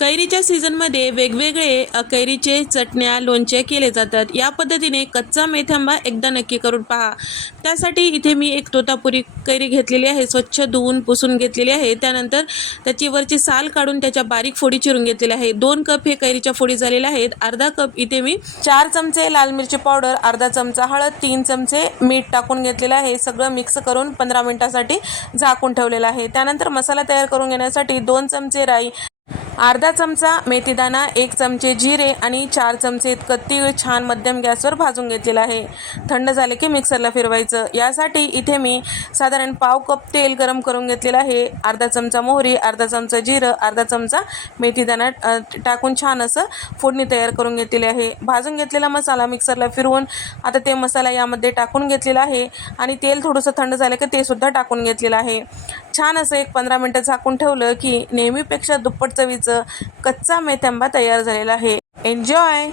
कैरीच्या सीझनमध्ये वेगवेगळे कैरीचे चटण्या लोणचे केले जातात. या पद्धतीने कच्चा मेथांबा एकदा नक्की करून पहा. त्यासाठी इथे मी एक तोतापुरी कैरी घेतलेली आहे. स्वच्छ धुवून पुसून घेतलेली आहे. त्यानंतर त्याची वरची साल काढून त्याच्या बारीक फोडी चिरून घेतलेल्या आहे. दोन कप हे कैरीच्या फोडी झालेल्या आहेत. अर्धा कप इथे मी चार चमचे लाल मिरची पावडर अर्धा चमचा हळद तीन चमचे मीठ टाकून घेतलेलं आहे. सगळं मिक्स करून पंधरा मिनिटासाठी झाकून ठेवलेलं आहे. त्यानंतर मसाला तयार करून घेण्यासाठी दोन चमचे राई अर्धा चमचा मेथीदाणा एक चमचे जिरे आणि चार चमचे इतकं तीळ छान मध्यम गॅसवर भाजून घेतलेलं आहे. थंड झाले की मिक्सरला फिरवायचं. यासाठी इथे मी साधारण पाव कप तेल गरम करून घेतलेलं आहे. अर्धा चमचा मोहरी अर्धा चमचा जिरं अर्धा चमचा मेथीदाणा टाकून छान असं फोडणी तयार करून घेतलेली आहे. भाजून घेतलेला मसाला मिक्सरला फिरवून आता ते मसाला यामध्ये टाकून घेतलेला आहे आणि तेल थोडंसं थंड झालं की ते सुद्धा टाकून घेतलेलं आहे. छान असं एक पंधरा मिनटं झाकून ठेवलं की नेहमीपेक्षा दुप्पट चवीचं कच्चा मेथंबा तयार झालेला आहे. एन्जॉय